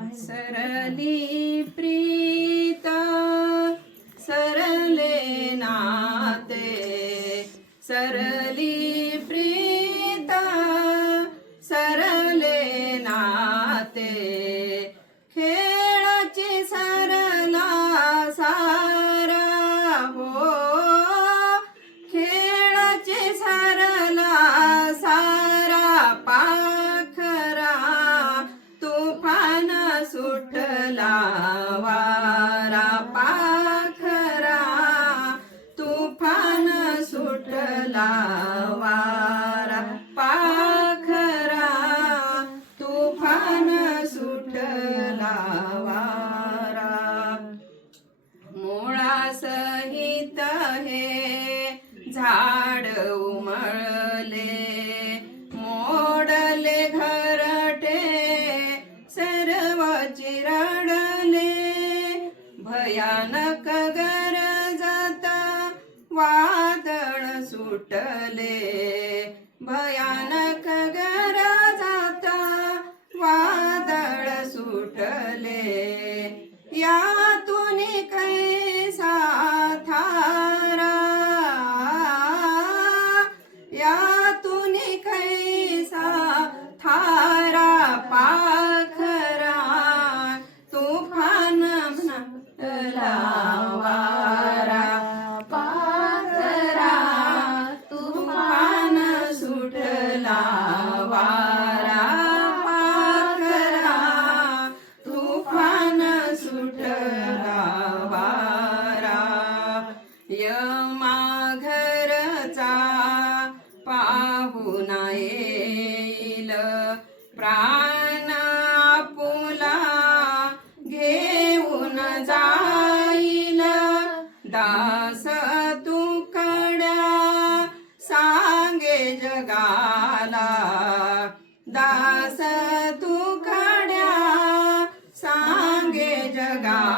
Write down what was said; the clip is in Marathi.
सरली प्रीत सरले नाते, सरली प्रीत सरले नाते, खेळाची सरला सारा हो, खेळाची सरला सारा पाखरा, तुफान सुटला वारा पाखरा, तुफान सुटला वारा पाखरा, तुफान सुटला वारा. मुळासहित हे झाड उमळले, मोडले घरटे सर्व चिरडले, भयानक गरजत वादळ सुटले, भयानक गरजत वादळ सुटले, यातून कैसा थारा, यातून कैसा थारा पाखरा, तुफान म्हटला वारा पाखरा, तुफान सुटला वारा पाखरा, तुफान सुटला वारा. यमा घरचा पाहुणा येईल, प्राण आपुला घेऊन जाईल, दास तुकड्या सांगे जगाला, दास तुकड्या सांगे जगाला.